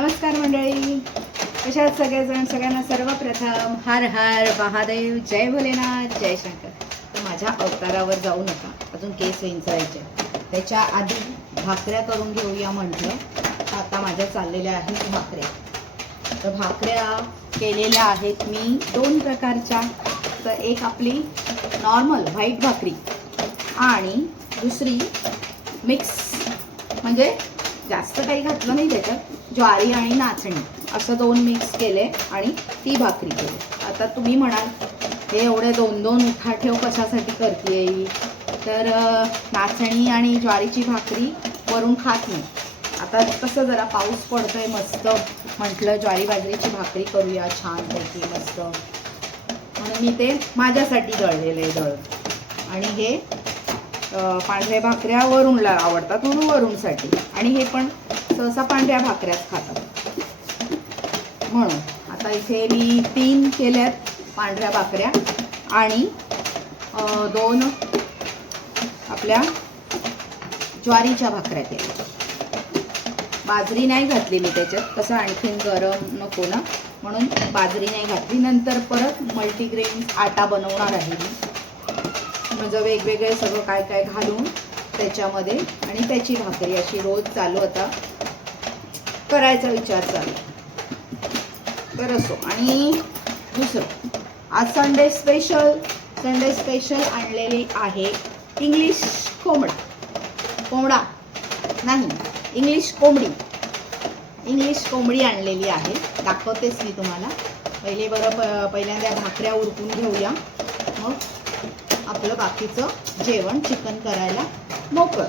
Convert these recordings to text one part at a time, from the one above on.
नमस्कार मंडळी, कशा आहात सगळेजण? सगळ्यांना सर्वप्रथम हर हर महादेव, जय भोलेनाथ, जय शंकर. तर माझ्या अवतारावर जाऊ नका, अजून केस विंचरायचे. त्याच्या आधी भाकऱ्या करून घेऊया म्हटलं. आता माझ्या चाललेल्या आहेत भाकऱ्या. तर भाकऱ्या केलेल्या आहेत मी दोन प्रकारच्या. तर एक आपली नॉर्मल व्हाईट भाकरी आणि दुसरी मिक्स, म्हणजे जास्त काही घातलं नाही त्याच्यात, ज्वारी आणि नाचणी असं दोन मिक्स केले आणि ती भाकरी केली. आता तुम्ही म्हणाल हे एवढे दोन दोन उठाठेव कशासाठी करते? तर नाचणी आणि ज्वारीची भाकरी वरून खात नाही. आता कसं जरा पाऊस पडतोय मस्त, म्हटलं ज्वारी बाजरीची भाकरी करूया छानपैकी मस्त, म्हणून मी ते माझ्यासाठी दळलेलं आहे दळण. आणि हे पांढऱ्या भाकऱ्या वरूनला आवडतात म्हणून वरूनसाठी, आणि हे पण सहसा पांढऱ्या भाकऱ्याच खातात म्हणून. आता इथे मी 3 केल्यात पांढऱ्या भाकऱ्या आणि 2 आपल्या ज्वारीच्या भाकऱ्या केल्या. बाजरी नाही घातली मी त्याच्यात, कसं आणखीन गरम नको ना, म्हणून बाजरी नाही घातली. नंतर परत मल्टीग्रेन आटा बनवणार आहे मी, म्हणजे वेगवेगळे सगळं काय काय घालून त्याच्यामध्ये, आणि त्याची भाकरी अशी रोज चालू आता करायचा विचार चालू. तर असो. आणि दुसरं आज संडे स्पेशल आणलेली आहे इंग्लिश कोंबडा नाही, इंग्लिश कोंबडी आणलेली आहे. दाखवतेच मी तुम्हाला. पहिल्यांदा भाकऱ्या उरकून घेऊया, मग आपलं बाकीचं जेवण चिकन करायला मोकळं.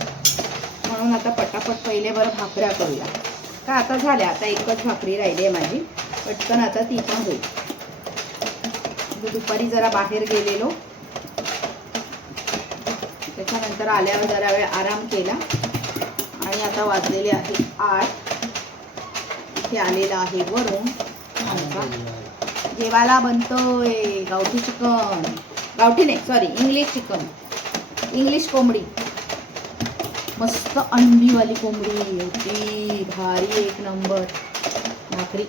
म्हणून आता पटापट पहिले भाकऱ्या करूया. का आता झाल्या, आता एकच भाकरी राहिली आहे माझी, पटकन आता ती पण होईल. दुपारी जरा बाहेर गेलेलो, त्याच्यानंतर आल्यावर जरा वेळ आराम केला आणि आता वाजलेले आहे 8. इथे आलेला आहे वरून जेवायला बनतोय गावठी चिकन, गावठी नाही सॉरी इंग्लिश कोंबडी, मस्त अंडीवाली कोंबडी होती, भारी एक नंबर भाकरी.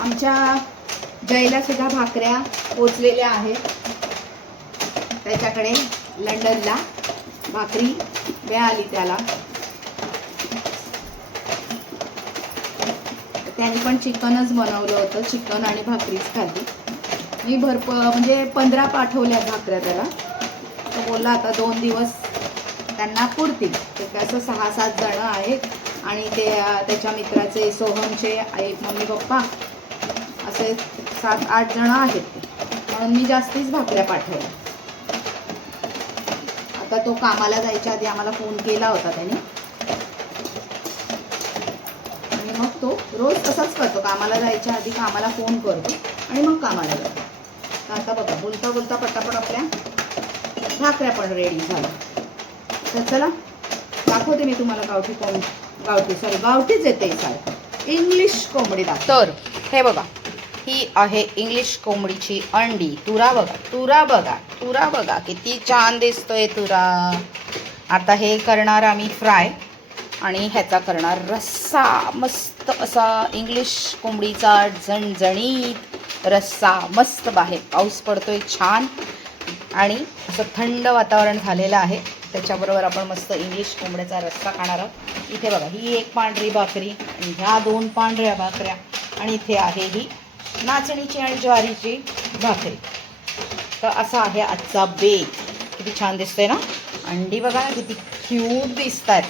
आमच्या जयला सुद्धा भाकऱ्या पोचलेल्या आहेत, त्याच्याकडे लंडनला भाकरी मिळाली त्याला. त्याने पण चिकनच बनवलं होतं, चिकन आणि भाकरीच खाल्ली. मी म्हणजे 15 पाठवल्या भाकऱ्या त्याला. तो बोलला आता 2 दिवस त्यांना पुरतील. ते कसं 6-7 जणं आहेत आणि ते त्याच्या मित्राचे सोहमचे एक मम्मी पप्पा असे 7-8 जणं आहेत, म्हणून मी जास्तीच भाकऱ्या पाठवल्या. आता तो कामाला जायच्या आधी आम्हाला फोन केला होता त्याने, आणि मग तो रोज तसाच करतो, कामाला जायच्या आधी कामाला फोन करतो आणि मग कामाला जातो. आता बघा बोलता बोलता पटापट आपल्या भाकऱ्या पण रेडी झाल्या. तर चला दाखवते मी तुम्हाला गावठीच येते सारखं इंग्लिश कोंबडी दाखव. तर हे बघा, ही आहे इंग्लिश कोंबडीची अंडी. तुरा बघा किती छान दिसतोय तुरा. आता हे करणार आम्ही फ्राय, आणि ह्याचा करणार रस्सा, मस्त असा इंग्लिश कोंबडीचा झणझणीत रस्सा. मस्त बाहेर पाऊस पडतोय छान, आणि असं थंड वातावरण झालेलं आहे, त्याच्याबरोबर आपण मस्त इंग्लिश कोंबड्याचा रस्सा खाणार आहोत. इथे बघा, ही एक पांढरी भाकरी आणि ह्या 2 पांढऱ्या भाकऱ्या, आणि इथे आहे ही नाचणीची आणि ज्वारीची भाकरी. तर असा आहे आजचा बेत. किती छान दिसतंय ना. अंडी बघा किती क्यूट दिसत आहेत,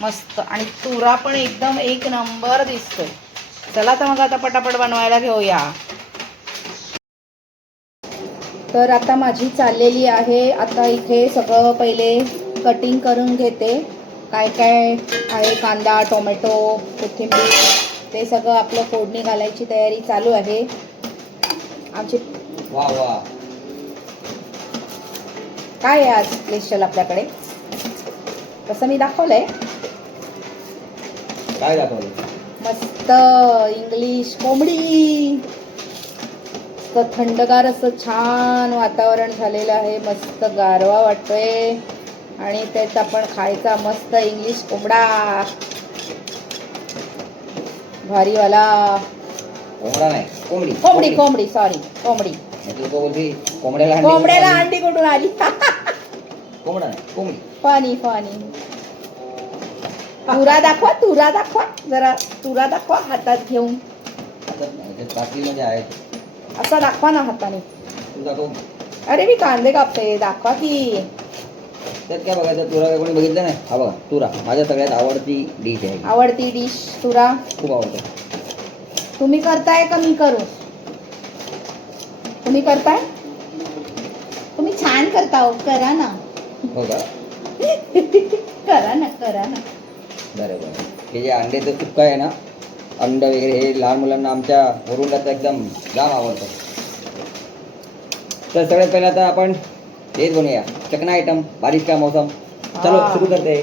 मस्त. आणि तुरा पण एकदम एक नंबर दिसतोय. चला तर मग आता पटापट बनवायला घेऊया. तर आता माझी चाललेली आहे. आता इथे सगळं पहिले कटिंग करून घेते. काय काय आहे, कांदा, टोमॅटो, कोथिंबीर, ते सगळं आपलं फोडणी घालायची तयारी चालू आहे आमची. काय आहे आज स्पेशल आपल्याकडे, तसं मी दाखवलंय. काय दाखवलं? मस्त इंग्लिश कोंबडी. थंडगार असं छान वातावरण झालेलं आहे, मस्त गारवा वाटतोय, आणि त्यात आपण खायचा मस्त इंग्लिश कोंबडा. भारीवाला कोंबडा नाही, कोंबडी. कोंबडी कोंबडी सॉरी कोंबडी. लोक बोलते कोंबड्याला अंडी कोंबड्याला कुठून आली? अंडी कुठून आली? कोंबडा नाही, कोंबडी. पाणी पाणी. तुरा दाखवा, तुरा दाखवा जरा, तुरा दाखवा हातात घेऊन. पातळीमध्ये आहे. असा दाखवा ना हाताने. तू दाखव. अरे मी कांदे कापते, दाखवा की. त्यात काय बघायचं, तुरा काय कोणी बघितलं नाही? हा बघा तुरा, माझ्या सगळ्यात आवडती डिश आहे. आवडती डिश तुरा. खूप आवडतं. तुम्ही करताय का मी करू? तुम्ही करताय? तुम्ही छान करता हो, करा ना. हो का? करा ना, करा ना. बरोबर. हे जे अंड्याचं सुक्का आहे ना, अंड वगैरे हे लहान मुलांना आमच्या वरुंडाचं एकदम जाम आवडतं. तर सगळ्यात पहिला आता आपण हेच बनवूया, चकना आयटम. बारिश का मौसम. चलो हा. सुरू करते.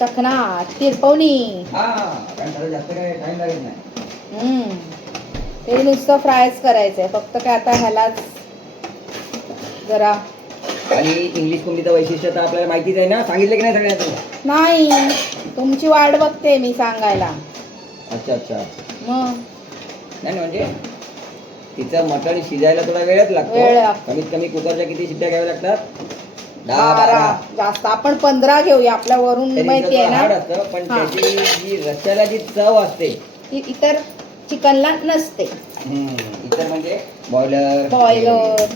चकना तिरपवणी. हा, कारण त्याला जास्त काय टाइम लागत नाही. ते नुसतं फ्रायच करायचंय फक्त. काय आता ह्यालाच जरा. आणि इंग्लिश कोंबडीचं वैशिष्ट्य तर आपल्याला माहितीच आहे ना, सांगितलं की नाही सगळ्यांना? नाही, तुमची वाट बघते मी सांगायला. अच्छा अच्छा. मग नाही म्हणजे तिचं मटण शिजायला थोडा वेळच वेळ लागतो. लागतो. कमीत कमी कुकरच्या किती शिट्ट्या घ्याव्या लागतात? 10 12 12. जास्त. आपण 15 घेऊया, आपल्या वरून तरी माहिती आहे हार्ड ना. असतं, पण हा. त्याची जी रश्श्याला जी चव असते ती इतर चिकनला नसते. इतर म्हणजे बॉयलर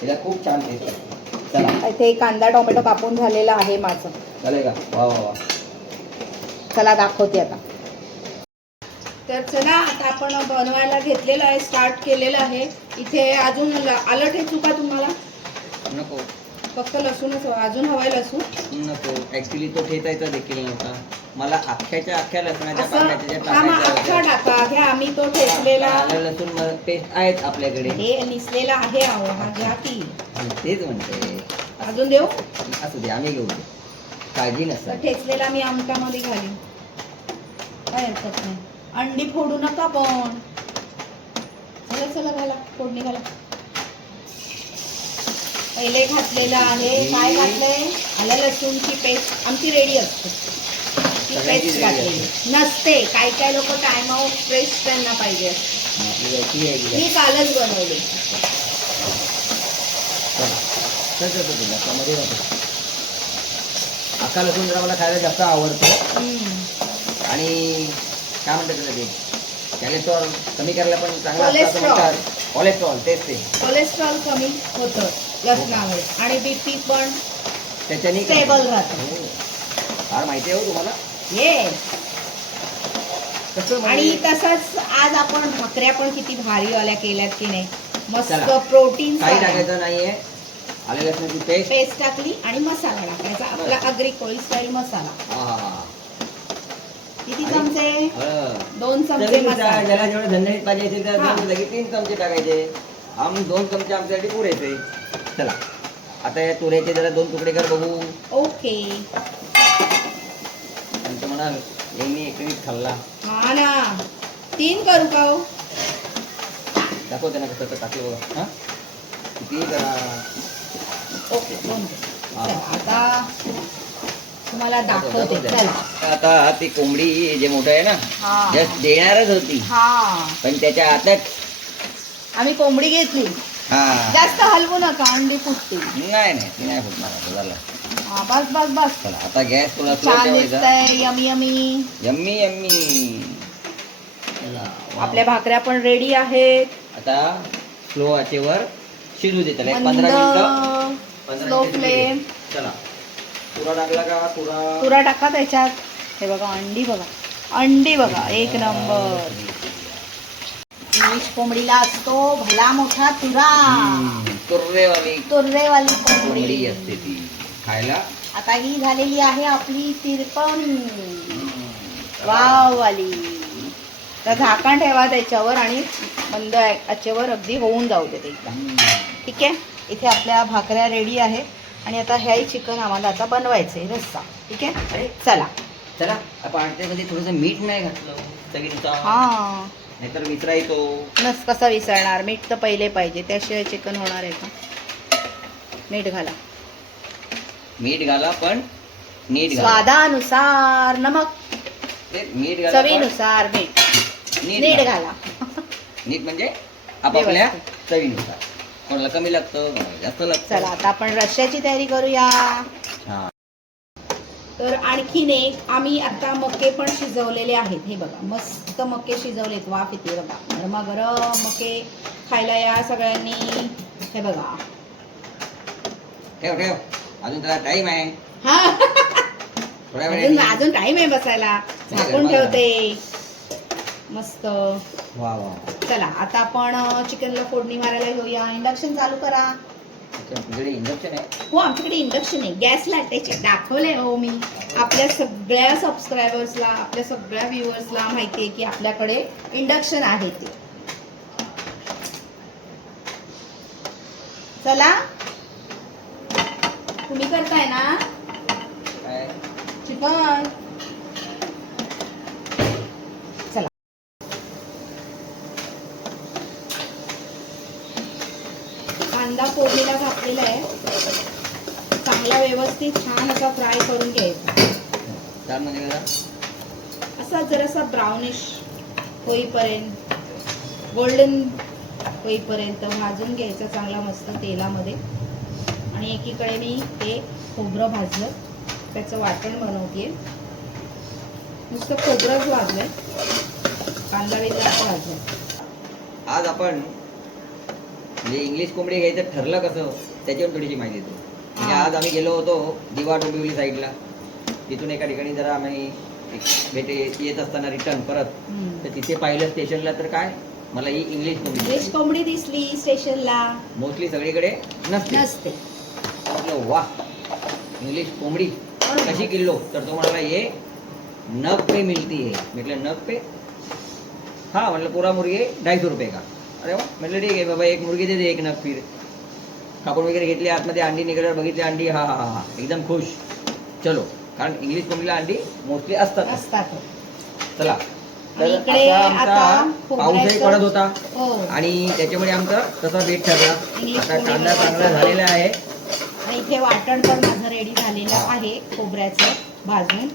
तिला खूप छान टेस्ट असते. चला इथे कांदा टोमॅटो कापून झालेला आहे माझं. चालेल का? वा वा वा. चला दाखवते आता. तर चला आता आपण बनवायला घेतलेलं आहे, स्टार्ट केलेलं आहे. इथे अजून आलं ठेचू का तुम्हाला? नको फक्त लसूणच अजून हवाय लसूण. नको, ऍक्च्युली तो ठेचायचा देखील नव्हता मला. अख्ख्या लसणाच्या असं पाकळ्या त्याच्यात हा मग अख्खा टाकायच्या टाका. घ्या, आम्ही तो ठेचलेला आलं लसूण पेस्ट आहेत आपल्याकडे. हे निसलेला आहे. अहो हा घ्या की. तेच म्हणते. अजून देऊ? असू दे, आम्ही घेऊ. काळजी तर नसतात. ठेचलेला मी आमटामध्ये घालीन, काय हरकत नाही. अंडी फोडू नका पण. चला चला घाला, फोडणी घाला. पहिले घातलेलं आहे. काय घातलंय? आलं लसूणची पेस्ट आमची रेडी असते. ती पेस्ट घातलेली नसते. काही काही लोक टाइम आउट फ्रेश त्यांना पाहिजे असते. मी कालच बनवली. अख्खा लसूण जरा मला खायला जास्त आवडतो. आणि काय म्हणतात त्याला ते, कॅलेस्ट्रॉल कमी करायला पण चांगलं असतं म्हणतात. कोलेस्ट्रॉल तेच ते. कोलेस्ट्रॉल कमी होतं लसणामुळे आणि बीपी पण त्याच्याने स्टेबल राहतं. फार माहिती आहे हो तुम्हाला. येस. कसं आणि तसंच आज आपण भाकऱ्या पण किती भारीवाल्या केल्यात की नाही. मस्त चला. प्रोटीन. काही टाकायचं नाहीये. आलं लसणाची पेस्ट टाकली आणि मसाला टाकायचा आपला अग्री कोळी स्टाईल मसाला. हा. किती चमचे? 2 चमचे चवीनुसार मसाला. ज्याला जेवढं झणझणीत पाहिजे असेल तर हा. लगेच 3 चमचे टाकायचे. 2 चमचे आमच्यासाठी पुरेसे. चला आता या तुऱ्याचे जरा 2 तुकडे कर बघू. ओके. नंतर म्हणाल हे मी एकटीच खाल्ला. हा ना. 3 करू का हो? दाखव त्यांना कसं टाकलं बघा. हा किती करा. ओके 2. हा. आता तुम्हाला दाखवते. चला. आता ती कोंबडी जे मोठं आहे ना, हा. जस्ट देणारच होती, हा, पण त्याच्या हातात आम्ही कोंबडी घेतली. हा जास्त हलवू नका, अंडी फुटतील. नाही ती नाही फुटणार. आता झालं. हा, बस बस बस. चला आता गॅस थोडा स्लो छान ठेवायचा. दिसतंय. Yummy yummy. Yummy yummy. आपल्या भाकऱ्या पण रेडी आहेत. आता स्लो आचेवर शिजू दे त्याला 15 मिनिटं. 15 स्लो मिनिटं फ्लेम. शिजू दे. चला तुरा टाकला का? तुरा टाका त्याच्यात. हे बघा अंडी, बघा अंडी बघा, एक नंबर. इंग्लिश कोंबडीला असतो भला मोठा तुरा. तुर्रेवाली तुर्रेवाली कोंबडी कोंबडी असते ती खायला. आता ही झालेली आहे आपली तिरपवणी. वाव वाली. तर झाकण ठेवा त्याच्यावर आणि मंद आचेवर अगदी होऊन जाऊ दे एकदम. ठीक आहे. इथे आपल्या भाकऱ्या रेडी आहे आणि आता हे चिकन आम्हाला आता बनवायचंय रस्सा. ठीक आहे. चला चला आपण आटण्यामध्ये थोडंसं मीठ नाही घातलं चवीनुसार. हा, नाहीतर विसरायचो. नस कसं विसरणार. मीठ तर पहिले पाहिजे, त्याशिवाय चिकन होणार आहे का. मीठ घाला. मीठ घाला पण नीट घाला. स्वादानुसार नमक. ते मीठ घाला पण चवीनुसार मीठ. नीट घाला. नीट म्हणजे आपापल्या चवीनुसार. कोणाला कमी लागतं, कोणाला जास्त लागतं. चला आता आपण रश्श्याची तयारी करूया. हा. तर आणखीन एक आम्ही आता मके पण शिजवलेले आहेत. हे बघा मस्त मके शिजवलेत, वाफ येते बघा. गरमागरम मके खायला या सगळ्यांनी. हे बघा. ठेव ठेव, अजून त्याला टाइम आहे. हा थोड्या वेळाने. अजून टाइम आहे बसायला. झाकून ठेवते मस्त. वा वा. चला आता आपण चिकनला फोडणी मारायला घेऊया. इंडक्शन चालू करा. तुमच्याकडे इंडक्शन आहे? हो आमच्याकडे इंडक्शन आहे. गॅस लाटायचे दाखवले हो मी. आपल्या सगळ्या सबस्क्रायबर्सला, आपल्या सगळ्या व्ह्युअर्सला माहिती आहे की आपल्याकडे इंडक्शन आहे ते. चला तुम्ही करताय ना काय? चिकन. चला कांदा फोडणीला घातलेला आहे. चांगला व्यवस्थित छान असा फ्राय करून घ्यायचा. चार म्हणजे का? असा जरासा ब्राउनिश होईपर्यंत, गोल्डन होईपर्यंत भाजून घ्यायचा चांगला मस्त तेलामध्ये. आणि एकीकडे मी ते खोबरं भाजलं, त्याचं वाटण बनवते. नुसतं खोबरंच भाजलंय, कांदा बिंदा भाजलं. आज आपण म्हणजे इंग्लिश कोंबडी घ्यायचं ठरलं कसं त्याच्यावर थोडीशी माहिती देतो. म्हणजे आज आम्ही गेलो होतो दिवा डोंबिवली साईडला. तिथून एका ठिकाणी जरा आम्ही भेटे येत असताना रिटर्न परत, तर तिथे पाहिलं स्टेशनला तर काय मला ही इंग्लिश इंग्लिश कोंबडी दिसली स्टेशनला. मोस्टली सगळीकडे नसते. म्हटलं वा, इंग्लिश कोंबडी कशी किलो? तर तो म्हणाला ये नग पे मिलती है. म्हटलं नग पे? हाँ म्हटलं पूरा मुर्गी 250 रुपये का. अरे वा, म्हटलं ठीक आहे बाबा, एक मुर्गी दे दे, एक नग. फिर कापून वगैरे घेतली, आतमध्ये अंडी निघाल्यावर बघितली अंडी. हा हा हा एकदम खुश. चलो, कारण इंग्लिश कोंबडीला अंडी मोस्टली असतात. चला, तर इकडे असा आमचा आता पाऊसही पडत होता हो. आणि त्याच्यामुळे आमचा तसा बेट ठरला. आता कांदा चांगला झालेला आहे आणि इथे वाटण पण माझं रेडी झालेलं आहे खोबऱ्याचं भाजून.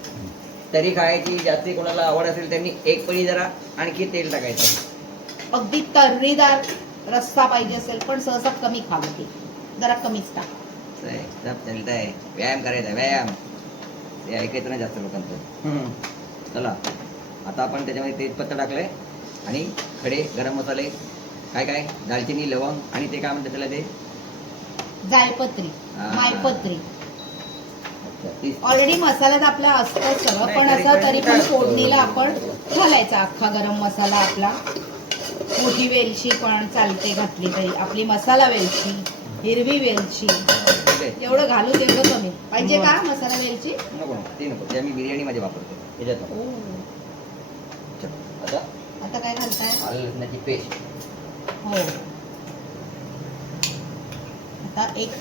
तरी खायची जास्ती कोणाला आवड असेल त्यांनी एक पळी जरा आणखी तेल टाकायचं. अगदी तर्रीदार रस्सा पाहिजे असेल पण सहसा कमी खावं, ते जरा कमीच टाका. सब चलता है, व्यायाम करायचा व्यायाम. ते ऐकायचं नाही जास्त लोकांचं. चला आता आपण त्याच्यामध्ये तेजपत्ता टाकलंय आणि खडे गरम मसाले, काय काय दालचिनी, लवंग आणि ते काय म्हणतात त्याला ते जायपत्री, हा. मायपत्री. अच्छा, तीच. ऑलरेडी मसाल्यात आपला असतं सगळं, नाही, पण तरी असं पण तरी पण टाकतो. फोडणीला आपण घालायचा अख्खा गरम मसाला आपला. मोठी वेलची पण चालते घातली तरी, आपली मसाला वेलची, हिरवी वेलची, ठीक आहे. एवढं घालू तेवढं कमी पाहिजे का मसाला वेलची. नको नको, ते नको, ते आम्ही बिर्याणीमध्ये वापरतो त्याच्यात नको. चल, आता काय घालताय. आलं लसणाची पेस्ट. हो आता एक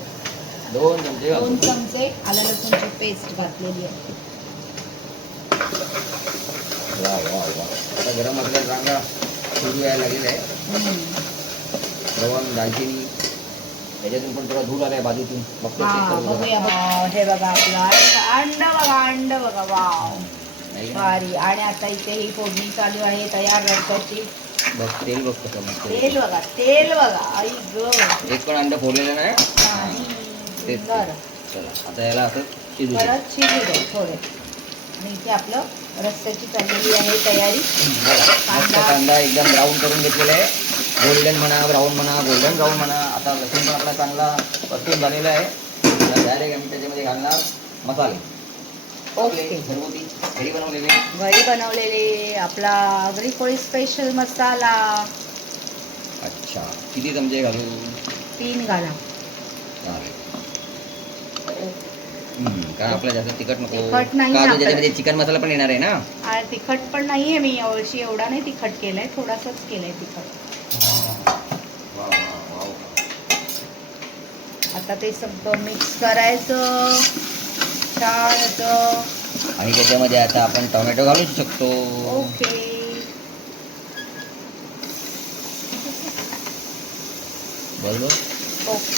2 चमचे 2 चमचे आलं लसूणची पेस्ट घातलेली आहे. वा वा वा. आता गरम मसाला चांगला सुरू यायला लागलेला आहे. लवंग, दालचिनी, त्याच्यातून पण थोडा धूर आलाय बाजूतून. बघतो check हा करून बघा. बघूया. हे बघा आपलं अंड बघा, अंड बघा. वाव नाही का? भारी. आणि आता इथे ही फोडणी चालू आहे तयार रस्त्याची. बघ तेल बघ कसं मस्त. तेल बघा, तेल बघा. आई ग एक पण अंड फोडलेलं नाही. नाही. तेच. सुंदर. चला आता याला असं शिजू दे. परत शिजू दे थोडे. आणि इथे आपलं रस्त्याची चाललेली आहे तयारी. बघा, मस्त कांदा एकदम ब्राऊन करून घेतलेला आहे. गोल्डन म्हणा, ब्राऊन म्हणा, गोल्डन ब्राऊन म्हणा. आता लसूण पण आपला चांगला परतून झालेला आहे. आता डायरेक्ट आम्ही त्याच्यामध्ये घालणार मसाले. ओके. घरगुती घरी बनवलेले. घरी बनवलेले आपला आगरी कोळी स्पेशल मसाला. अच्छा, किती चमचे घालू? 3 घाला. चालेल. कारण आपल्याला जास्त तिखट नको. तिखट नाही का आपल्याला. त्याच्यामध्ये चिकन मसाला पण येणार आहे ना. आणि तिखट पण नाहीये मी यावर्षी, एवढा नाही तिखट केलाय, थोडासाच केलाय तिखट. वा, वा, वा. आता ते सगळं मिक्स करायचं छान असं. आणि त्याच्यामध्ये आता आपण टोमॅटो घालू शकतो. ओके. बरोबर. ओके.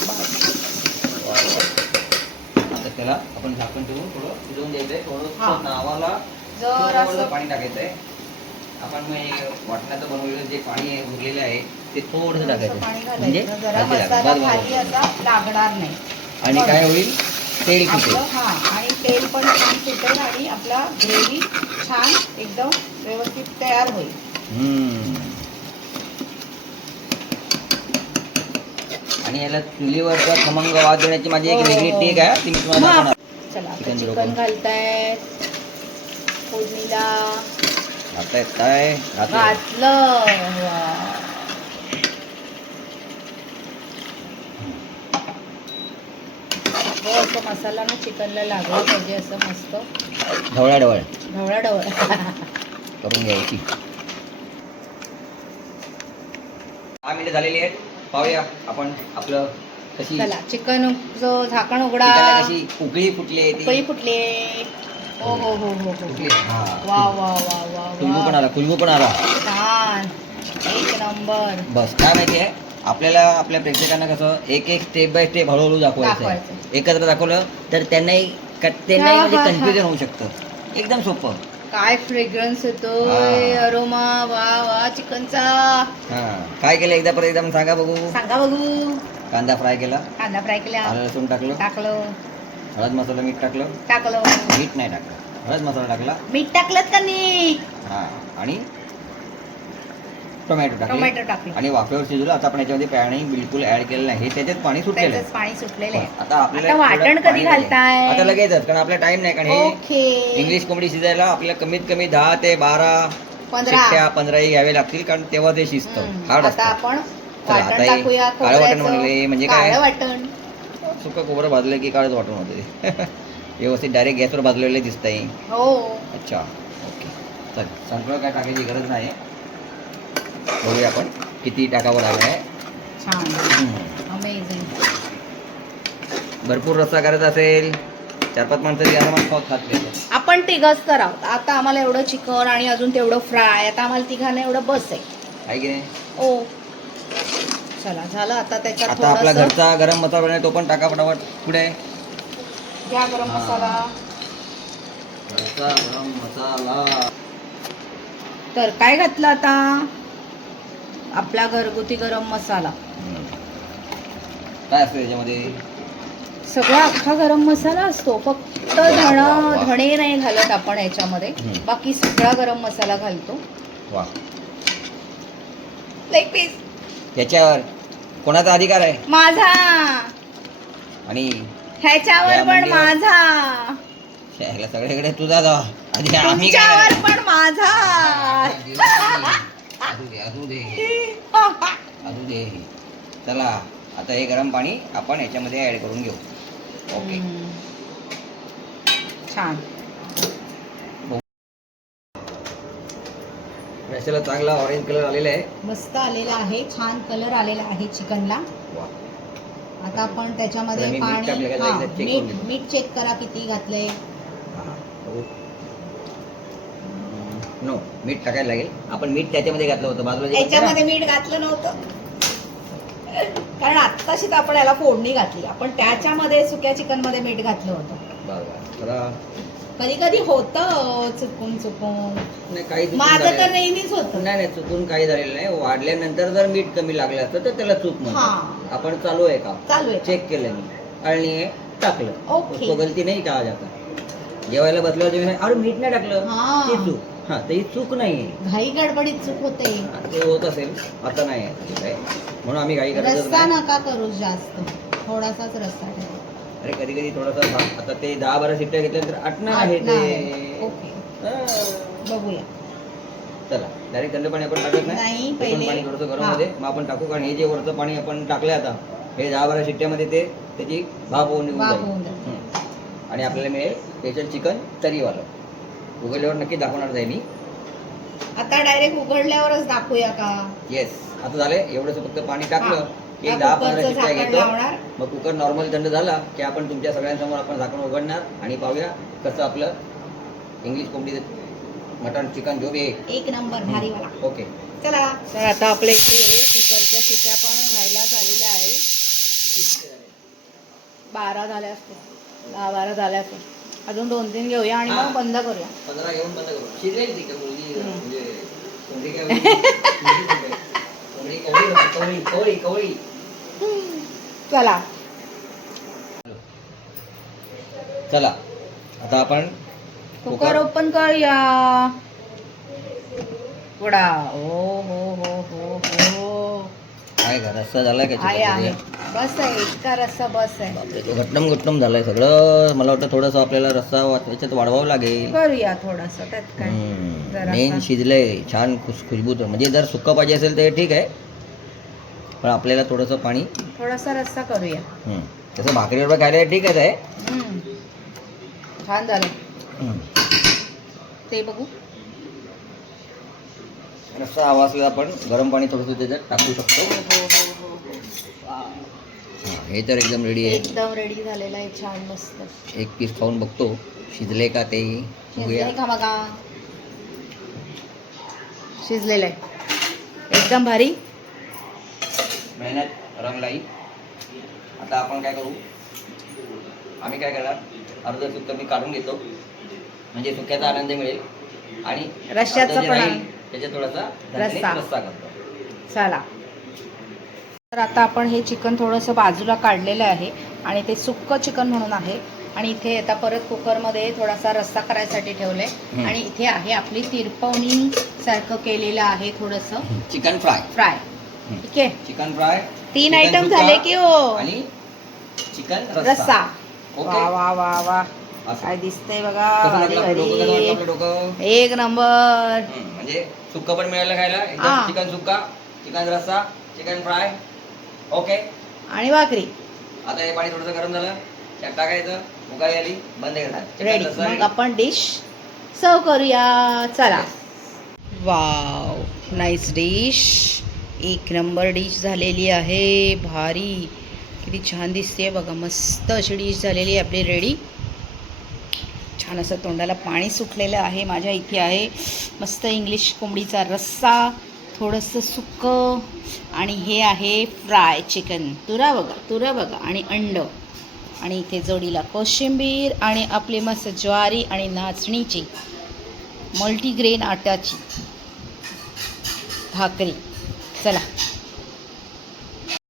आता त्याला आपण झाकण ठेवून थोडं शिजवून द्यायचंय. हा. थोडं नावाला जर थोडं असं पाणी टाकायचंय. आपण वाटणाचं बनवलेलं जे पाणी आहे उरलेलं आहे ते थोडंसं टाकायचं पाणी म्हणजे घालायचं जरा खाली लागेल. मसाला बस, बस, खाली बस. असा लागणार नाही. आणि काय होईल तेल आपलं सुटेल. हा आणि तेल पण छान सुटेल आणि आपला ग्रेव्ही छान एकदम व्यवस्थित तयार होईल. आणि याला चुलीवरचा खमंग वाद देण्याची माझी एक हो, वेगळी हो. टेक आहे ती मी तुम्हाला मग दाखवणार. चला आता चिकन चिकन बरोबर. घालतायत फोडणीला. आता येत काय घातलं. वा. हो असं मसाला ना चिकनला लागला पाहिजे असं मस्त ढवळाढवळ ढवळाढवळ करून घ्यायची. 10 मिनिटं झालेली आहेत. पाहूया आपण आपलं कशी चला चिकनचं झाकण उघडा. चिकनला कशी उकळी फुटली आहे उकळी ती. फुटले. हो हो हो हो हो फुटली. हा. वा वा वा वा खुशबू पण वा आला, खुशबू पण आला. छान एक नंबर. बस काय माहिती आहे आपल्याला आपल्या प्रेक्षकांना कसं एक एक स्टेप बाय स्टेप हळूहळू दाखवायचं आहे. दाखवायचं. एकत्र दाखवलं तर त्यांनाही हा, म्हणजे हा, कन्फ्युजन होऊ शकतं. एकदम सोपं. काय फ्रेग्रन्स येतोय हा. अरोमा. वा वा चिकनचा. हा काय केलं एकदा परत एकदम सांगा बघू. सांगा बघू. कांदा फ्राय केला, कांदा फ्राय केला. आलं लसूण टाकलं, टाकलं हळद मसाला मीठ टाकलं, टाकलं मीठ नाही टाकलं, हळद मसाला टाकला. मीठ टाकलं का नाही. हा आणि टोमॅटो टाकले टोमॅटो टाकलं आणि वाफेवर शिजवलं. आता आपण याच्यामध्ये पाणी बिलकुल ऍड केलेलं नाही. हे त्याच्यात पाणी सुटलेलं आहे. त्याचंच पाणी सुटलेलं आहे. आता आपल्याला आता वाटण थोडं कधी पाणी लागेल. घालताय? आता लगेचच कारण आपला टाइम नाही. कारण हे ओके इंग्लिश कोंबडी शिजायला आपल्याला कमीत कमी 10 ते 12 15 शिट्ट्या 15 घ्यावे लागतील कारण तेव्हा ते शिजतं. हार्ड आता असतं. आपण चला, वाटण आता हे टाकूया. काळं वाटण बनवले म्हणजे काय काळं वाटण. सुकं खोबरं भाजलं की काळच वाटण होते. व्यवस्थित डायरेक्ट गॅसवर भाजलेले दिसतंय. हो अच्छा ओके चल सनफ्लॉवर काय टाकायची गरज नाही. बघूया आपण किती टाकावं लागलं आहे. छान अमेझिंग. भरपूर रस्सा करायचा असेल 4-5 माणसं आरामात खात नाही. आपण तिघच तर आहोत. आता आम्हाला एवढं चिकन आणि अजून तेवढं फ्राय आता आम्हाला तिघांना एवढं बस आहे. आहे की नाही. ओ चला झालं आता त्याच्यात आता आपला थोडंसं घरचा गरम मसाला आहे तो पण टाका फटाफट. पुढे घ्या गरम मसाला. घरचा गरम मसाला. तर काय घातलं आता आपला घरगुती गरम मसाला. काय असतं त्याच्यामध्ये. सगळा अख्खा गरम मसाला असतो. फक्त धणे नाही घालत आपण याच्यामध्ये. बाकी सगळा गरम मसाला घालतो. वा लेग पीस याच्यावर कोणाचा अधिकार आहे. माझा. आणि ह्याच्यावर या पण मंडीवर- माझा. ह्याला सगळीकडे तुझा जावा आधी आम्ही तुमच्यावर काय पण माझा. असू दे. चला आता हे गरम पाणी आपण याच्यामध्ये ऍड करून घेऊ. ओके छान. रश्याला चांगला ऑरेंज कलर आलेला आहे. मस्त आलेला आहे. छान कलर आलेला आहे चिकनला. वा. आता आपण त्याच्यामध्ये तर मी मीठ पाणी टाकलं का? हा, एकदा check करून घेतो. मीठ चेक करा किती घातलंय. नो मीठ टाकायला लागेल. आपण मीठ त्याच्यामध्ये घातलं होतं बाजूला. याच्यामध्ये मीठ घातलं नव्हतं कारण आत्ताशीच आपण याला फोडणी घातली. आपण त्याच्यामध्ये सुक्या चिकन मध्ये मीठ घातलं होतं. कधी कधी होतं चुकून नाही काही चुकून माझं झालेलं तर नेहमीच होतं. नाही चुकून काही झालेलं नाही. वाढल्यानंतर जर मीठ कमी लागलं असतं तर त्याला चूक हा. म्हणतो. आपण चालू आहे का चालू आहे. चेक केलं मी आणि टाकलं. ओके. उसको गलती नाही कहा जाता. जेवायला बसल्यावर जेव्हा अरे मीठ नाही टाकलं हा. ती चूक. हा तर ही चूक नाही घाई गडबडीत चूक होते. ते होत असेल आता नाही आहे काय म्हणून आम्ही काही करतच रस्सा नाही. नका करू जास्त. थोडासाच रस्सा ठेवा. अरे कधी कधी थोडासा आता ते 10-12 शिट्ट्या घेतल्यानंतर आटणार आहे ते. ओके हा. बघूया. चला डायरेक्ट थंड पाणी आपण टाकत नाही, नाही. ते पण पहिले- पाणी करतो गरम हा. मध्ये मग आपण टाकू कारण हे जे वरचं पाणी आपण टाकलंय आता हे 10-12 शिट्ट्यामध्ये ते त्याची भाप होऊन निघून वाफ जाईल. होऊन जाईल. आणि आपल्याला मिळेल स्पेशल चिकन तरीवालं. उघडल्यावर नक्की दाखवणार जाईल मी. आता डायरेक्ट उघडल्यावरच दाखवूया का. येस आता झालंय एवढंच फक्त पाणी टाकलं हा. की त्या 10-15 कुकरचं शिट्ट्या झाकण घेतो. लावणार. मग कुकर नॉर्मल थंड झाला की आपण तुमच्या सगळ्यांसमोर आपण झाकण उघडणार आणि पाहूया कसं आपलं इंग्लिश कोंबडी मटन चिकन जो बी आहे एक नंबर भारीवाला. ओके. चला तर आता आपल्या इथे कुकरच्या शिट्ट्या पण व्हायला झालेल्या आहे. 12 झाल्या असतील. 10-12 झाल्या असतील. अजून 2-3 घेऊया आणि हा. मग बंद करूया. 15 घेऊन बंद करू. शिजेल ती का मुलगी म्हणजे कोंबडी काय होती? कोंबडी कवळी कवळी कवळी. चला चला आता आपण कुकर ओपन करूया. वडा हो हो हो हो हो काय का रस्सा झालाय का आहे आहे. चिकन? बस आहे इतका रस्सा बस आहे. बापरे, तो घट्टम घट्टम झालाय सगळं. मला वाटतं थोडंसं आपल्याला रस्सा याच्यात वाढवावं लागेल. करूया थोडस त्यात काय जरासा. मेन शिजलंय छान खुशबूत. म्हणजे जर सुक्क पाहिजे असेल तर ठीक आहे, पण आपल्याला थोडंसं पाणी थोडासा रस्सा करूया. तसं भाकरीवर खायला ठीकच आहे. छान झालं ते बघू. रस्सा हवा असलेला आपण गरम पाणी थोडंसं त्याच्यात टाकू शकतो. हो हो हो हो. वाव. हे तर एकदम रेडी आहे. एकदम रेडी झालेला आहे छान मस्त. एक पीस खाऊन बघतो शिजले का ते बघूया. शिजले का बघा. शिजलेलं आहे एकदम भारी. मेहनत रंगलाई. आता आपण काय करू, आम्ही काय करणार, अर्ध सुक्क मी काढून घेतो म्हणजे सुक्याचा आनंद मिळेल आणि रश्श्याचा अर्ध जे पण राहील आनंद. त्याच्यात थोडासा रस्सा. रस्सा करतो. चला तर आता आपण हे चिकन थोडंसं बाजूला काढलेलं आहे आणि ते सुक्क चिकन म्हणून आहे. आणि इथे आता परत कुकरमध्ये थोडासा रस्सा करायसाठी ठेवलंय. आणि इथे आहे आपली तिरपवणी सारखं केलेलं आहे थोडंसं चिकन फ्राय. फ्राय. ठीक आहे चिकन फ्राय 3 चिकन आयटम सुक्का झाले की हो. आणि चिकन रस्सा. ओके. वा वा वा वा असं. काय दिसतंय बघा. कसं भारी वाटलं आपलं डोकं? कसं वाटलं भारी. आपलं डोकं? एक नंबर. म्हणजे सुक्का पण मिळालं खायला एकदम. हा. चिकन सुक्का, चिकन रस्सा, चिकन फ्राय. ओके. आणि भाकरी आता हे पाणी थोडंसं गरम झालं, त्यात टाकायचं, उकळी आली, बंद करायचं. रेडी. मग आपण डिश सर्व करूया. चला. Wow nice dish. एक नंबर डिश झालेली आहे. भारी. किती छान दिसते बघा. मस्त अशी डिश झालेली आहे आपली रेडी. छान असं तोंडाला पाणी सुटलेलं आहे माझ्या. इथे आहे मस्त इंग्लिश कोंबडीचा रस्सा, थोडंसं सुक्कं आणि हे आहे फ्राय चिकन. तुरा बघा आणि अंड. आणि इथे जोडीला कोशिंबीर आणि आपली मस्त ज्वारी आणि नाचणीची मल्टीग्रेन आट्याची भाकरी. चला.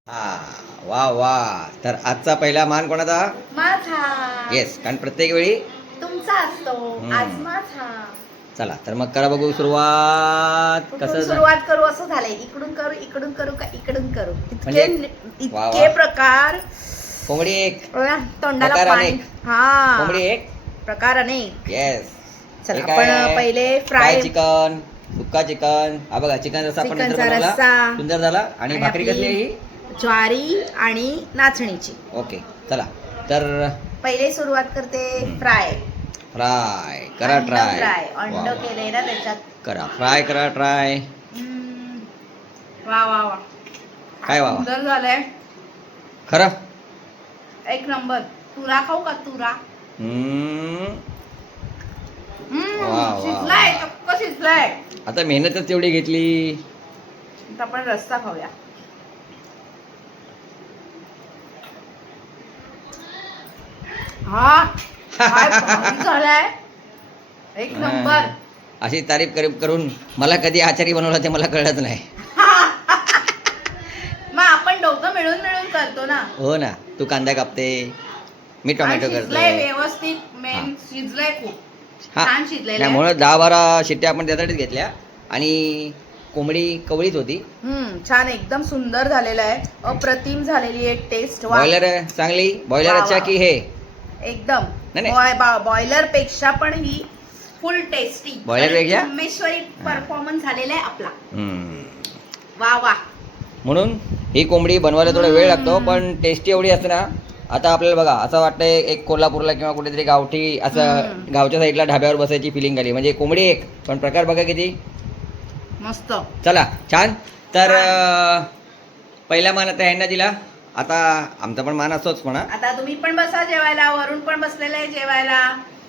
हा वा वा. तर आजचा पहिला मान कोणाचा? माझा. येस, कारण प्रत्येक वेळी तुमचा असतो. आज माझा. चला तर मग करा बघू सुरुवात. कुठून सुरुवात करू असं झालंय. इकडून करू का इकडून करू. म्हणजे वा वा. इतके प्रकार. कोंबडी एक, तोंडाला प्रकार पाणी. अनेक. हा कोंबडी एक. प्रकार अनेक. येस. चला आपण पहिले फ्राय चिकन, सुक्का चिकन. हा बघा चिकन रस्सा आपण नंतर चिकनचा बनवला. रस्सा. सुंदर झाला. आणि भाकरी आपली कसली आहे ही? ज्वारी आणि नाचणीची. ओके चला तर पहिले सुरुवात करते फ्राय. फ्राय करा. ट्राय फ्राय अंड केले ना त्याच्यात. करा फ्राय, करा ट्राय. वा वा वा. काय वा वा. सुंदर झालंय. खरं एक नंबर. तुरा खाऊ का तुरा? वा, वा. शिजलाय चक्क शिजलाय. आता मेहनतच तेवढी घेतली. आता आपण रस्सा खाऊया. हा काय भारी झालाय. एक नंबर. अशी तारीफ करून मला कधी आचारी बनवला ते मला कळत नाही. मग आपण दोघं मिळून करतो ना. हो ना. तू कांदा कापते, मी टोमॅटो आणि शिजलंय करतो. व्यवस्थित. मेन शिजलंय खूप हा छान शिजलेलं नाही आहे. म्हणून 10-12 शिट्ट्या आपण त्यासाठीच घेतल्या. आणि कोंबडी कवळीच होती. छान एकदम सुंदर झालेलं आहे. अप्रतिम झालेली आहे टेस्ट. बॉयलर चांगली. बॉयलर वा, अच्छा वा. की हे एकदम नाही. बॉयलर पेक्षा पण ही फुल टेस्टी. Boiler पेक्षा? उमेश्वरी परफॉर्मन्स झालेला आहे आपला. वा वा. म्हणून ही कोंबडी बनवायला थोडा वेळ लागतो, पण टेस्टी एवढी असते ना. आता आपल्याला बघा असं वाटतंय एक कोल्हापूरला किंवा कुठेतरी गावठी असं गावच्या साईडला ढाब्यावर बसायची फिलिंग आली. म्हणजे कोंबडी एक, पण प्रकार बघा किती मस्त. चला छान. तर पहिला मान आता ह्यांना दिला. आता आमचा पण मान असतोच म्हणा. आता तुम्ही पण बसा जेवायला. वरून पण बसलेलं आहे जेवायला.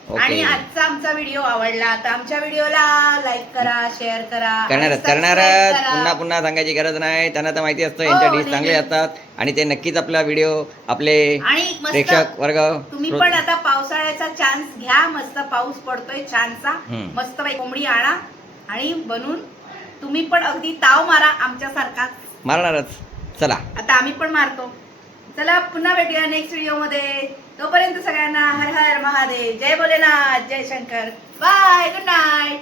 ओके. आणि आजचा आमचा व्हिडिओ आवडला तर आमच्या व्हिडिओला लाईक करा, शेअर करा. करणारच पुन्हा पुन्हा सांगायची गरज नाही. त्यांना तर माहिती असतं यांच्या डिश चांगले असतात आणि ते नक्कीच आपला व्हिडिओ आपले आणि मस्त प्रेक्षक वर्ग तुम्ही पण आता पावसाळ्याचा चान्स घ्या. मस्त पाऊस पडतोय छानसा. मस्त कोंबडी आणा आणि बनवून तुम्ही पण अगदी ताव मारा आमच्यासारखा. मारणारच. चला आता आम्ही पण मारतो. चला पुन्हा भेटूया नेक्स्ट व्हिडिओ मध्ये. तोपर्यंत सगळ्यांना हर हर महादेव, जय भोलेनाथ, जय शंकर, बाय, गुड नाईट.